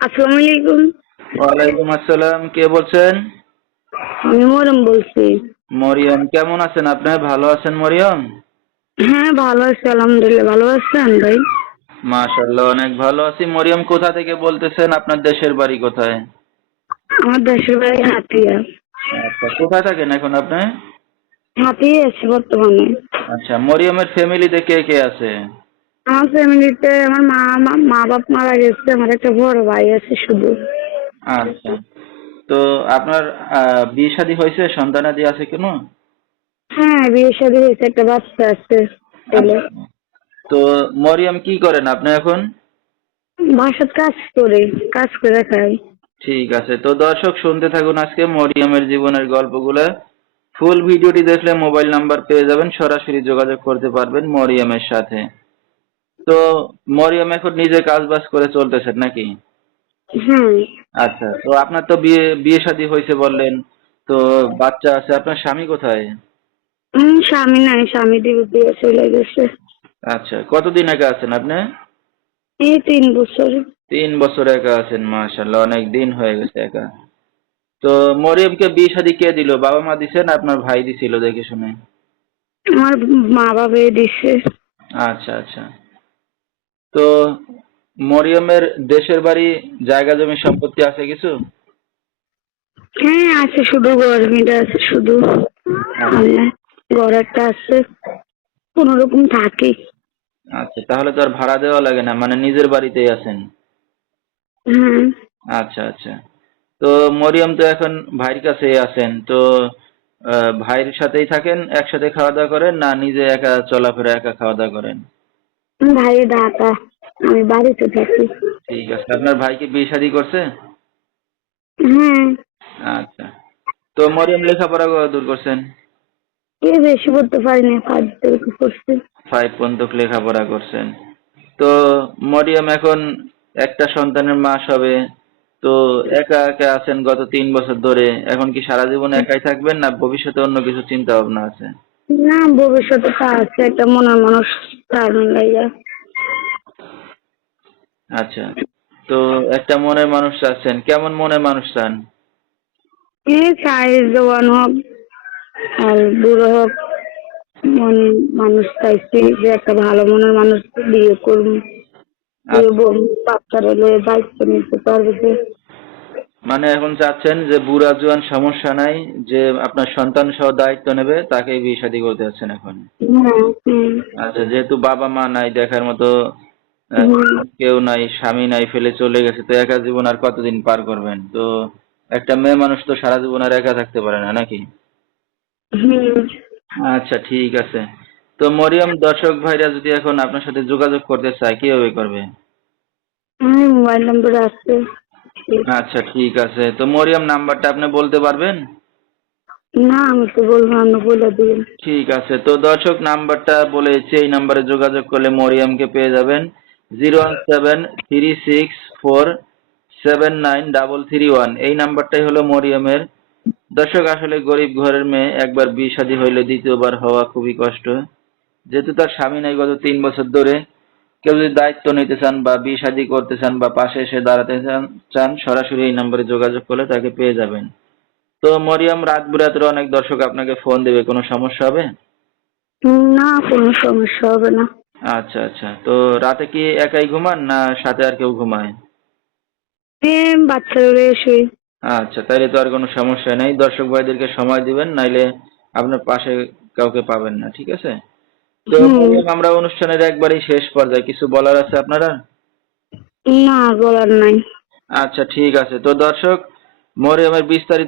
আসসালামু আলাইকুম ওয়ালাইকুম আসসালাম কে বলছেন? আমি মরম বলছি। মরিয়ম কেমন আছেন আপনি? ভালো আছেন মরিয়ম? হ্যাঁ ভালো আছি আলহামদুলিল্লাহ। ভালো আছেন ভাই? মাশাআল্লাহ অনেক ভালো আছি। মরিয়ম কোথা থেকে বলতেছেন? আপনার দেশের বাড়ি কোথায়? আমার দেশের বাড়ি হাতিয়া। আচ্ছা কোথায় থাকেন এখন আপনি? হাতিয়ে আছি বর্তমানে। আচ্ছা মরিয়মের ফ্যামিলিতে কে কে আছে? আমার ফ্যামিলিতে আমার মা মা- মা বাপ মারা গেছে আমার একটা বড় ভাই আছে শুধু। আচ্ছা। তো আপনার বিয়ে শাদী হয়েছে সন্তানাদি আছে কোনো? হ্যাঁ বিয়ে শাদী হয়েছে একটা বাচ্চা আছে ছেলে। তো মরিয়ম কি করেন আপনি এখন? বাসার কাজ করে কাজ করে খাই। ঠিক আছে। তো দর্শক শুনতে থাকুন আজকে মরিয়ামের জীবনের গল্পগুলো। ফুল ভিডিওটি দেখলে মোবাইল নাম্বার পেয়ে যাবেন সরাসরি যোগাযোগ করতে পারবেন মরিয়ামের সাথে। তো মরিয়ম এখন নিজে কাজ বাজ করে চলতেছেন নাকি? আচ্ছা তো আপনার তো বিয়ে বিয়ে শাদী হয়েছে বললেন তো বাচ্চা আছে আপনার স্বামী কোথায়? হম স্বামী নাই স্বামী দিবে বিয়ে চলে গেছে। আচ্ছা কতদিন একা আছেন আপনি? এই তিন বছর। তিন বছর একা আছেন মাশাল্লাহ অনেক দিন হয়ে গেছে একা। তো মরিয়মকে বিয়ে শাদী কে দিল বাবা মা দিছে না আপনার ভাই দিছিল দেখে শুনে? আমার মা বাবা দিছে। আচ্ছা আচ্ছা। তো মরিয়মের দেশের বাড়ি জায়গা জমি সম্পত্তি আছে কিছু? হ্যাঁ আছে শুধু গরমিটা আছে শুধু। ঘর একটা আছে। কোন রকম থাকি। আচ্ছা তাহলে তো আর ভাড়া দেওয়া লাগে না মানে নিজের বাড়িতেই আছেন? হ্যাঁ। আচ্ছা আচ্ছা। তো মরিয়ম তো এখন ভাইয়ের কাছেই আছেন তো ভাইয়ের সাথেই থাকেন একসাথে খাওয়া দাওয়া করেন না নিজে একা চলাফেরা একা খাওয়া দাওয়া করেন? ভাই দাতা আমি বাড়িতে থাকি। ঠিক আছে আপনার ভাইকে বিয়ে শাদী করছে? হ্যাঁ। আচ্ছা। তো মরিয়ম লেখাপড়া দূর করছেন? এ বেশি করতে পারিনি ফার্স্ট করছি। ফাইভ পর্যন্ত লেখাপড়া করছেন। তো মরিয়ম এখন একটা সন্তানের মা হবে তো একা একা আছেন গত তিন বছর ধরে। এখন কি সারা জীবন একাই থাকবেন না ভবিষ্যতে অন্য কিছু চিন্তা ভাবনা আছে? না ভবিষ্যতে তা আছে একটা মনের মানুষ তার আচ্ছা তো একটা মনের মানুষ চাচ্ছেন কেমন মনের মানুষ চান? এ চাই জওয়ান হোক আর বুড়ো হোক মন মানুষ চাইছি যে একটা ভালো মনের মানুষ বিয়ে করব বিয়ে বাচ্চারা লয়ে দায়িত্ব নিতে পারবে যে মানে এখন চাচ্ছেন যে বুড়া জোয়ান সমস্যা নাই যে আপনার সন্তান সহ দায়িত্ব নেবে তাকেই বিয়ে শাদী করতে যাচ্ছেন এখন। আচ্ছা যেহেতু বাবা মা নাই দেখার মতো কেউ নাই স্বামী নাই ফেলে চলে গেছে তো একা জীবন আর কতদিন পার করবেন? তো একটা মেয়ে মানুষ তো সারা জীবন আর একা থাকতে পারে না নাকি? আচ্ছা ঠিক আছে। তো মরিয়ম দর্শক ভাইরা যদি এখন আপনার সাথে যোগাযোগ করতে চায় কীভাবে করবে? মোবাইল নাম্বার আছে। আচ্ছা ঠিক আছে। তো মরিয়ম নাম্বারটা আপনি বলতে পারবেন? না আমি তো বলব আপনি বলে দিবেন। ঠিক আছে। তো দর্শক নাম্বারটা বলেছি এই নাম্বারে যোগাযোগ করলে মরিয়মকে পেয়ে যাবেন। Zero one seven three six four seven nine double three one. এই নাম্বারটাই হলো মরিয়মের। দর্শক আসলে গরিব ঘরের মেয়ে একবার বিয়ে শাদী হইলে দ্বিতীয়বার হওয়া খুবই কষ্ট। যেহেতু তার স্বামী নাই গত তিন বছর ধরে কেউ যদি দায়িত্ব নিতে চান বা বিয়ে শাদী করতে চান বা পাশে এসে দাঁড়াতে চান সরাসরি এই নাম্বারে যোগাযোগ করলে তাকে পেয়ে যাবেন। তো মরিয়ম রাত বিরাতের অনেক দর্শক আপনাকে ফোন দেবে কোনো সমস্যা হবে? না কোনো সমস্যা হবে না। আচ্ছা আচ্ছা। তো রাতে কি একাই ঘুমান না সাথে আর কেউ ঘুমায়? এ বাচ্চারা শুই আচ্ছা তাইলে তো আর কোনো সমস্যা নেই। দর্শক ভাইদেরকে সময় দিবেন নাইলে আপনার পাশে কাউকে পাবেন না ঠিক আছে? তো। আমরা অনুষ্ঠানের একবারই শেষ পর্যায়ে। কিছু বলার আছে আপনারা? না বলার নাই। আচ্ছা ঠিক আছে। তো দর্শক মরিয়মের বিস্তারিত